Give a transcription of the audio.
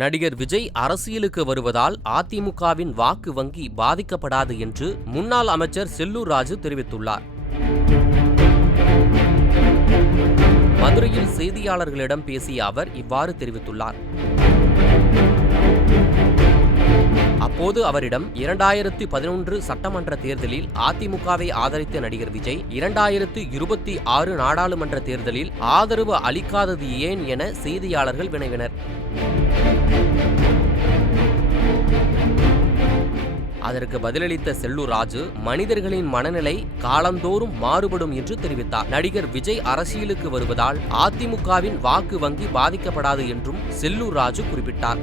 நடிகர் விஜய் அரசியலுக்கு வருவதால் அதிமுகவின் வாக்கு வங்கி பாதிக்கப்படாது என்று முன்னாள் அமைச்சர் செல்லூர் ராஜு தெரிவித்துள்ளார். மதுரையில் செய்தியாளர்களிடம் பேசிய அவர் இவ்வாறு தெரிவித்துள்ளார். அப்போது அவரிடம் இரண்டாயிரத்து பதினொன்று சட்டமன்ற தேர்தலில் அதிமுகவை ஆதரித்த நடிகர் விஜய் இரண்டாயிரத்து இருபத்தி ஆறு நாடாளுமன்ற தேர்தலில் ஆதரவு அளிக்காதது ஏன் என செய்தியாளர்கள் வினவினர். அதற்கு பதிலளித்த செல்லூர் ராஜு மனிதர்களின் மனநிலை காலந்தோறும் மாறுபடும் என்று தெரிவித்தார். நடிகர் விஜய் அரசியலுக்கு வருவதால் அதிமுகவின் வாக்கு வங்கி பாதிக்கப்படாது என்றும் செல்லூர் ராஜு குறிப்பிட்டார்.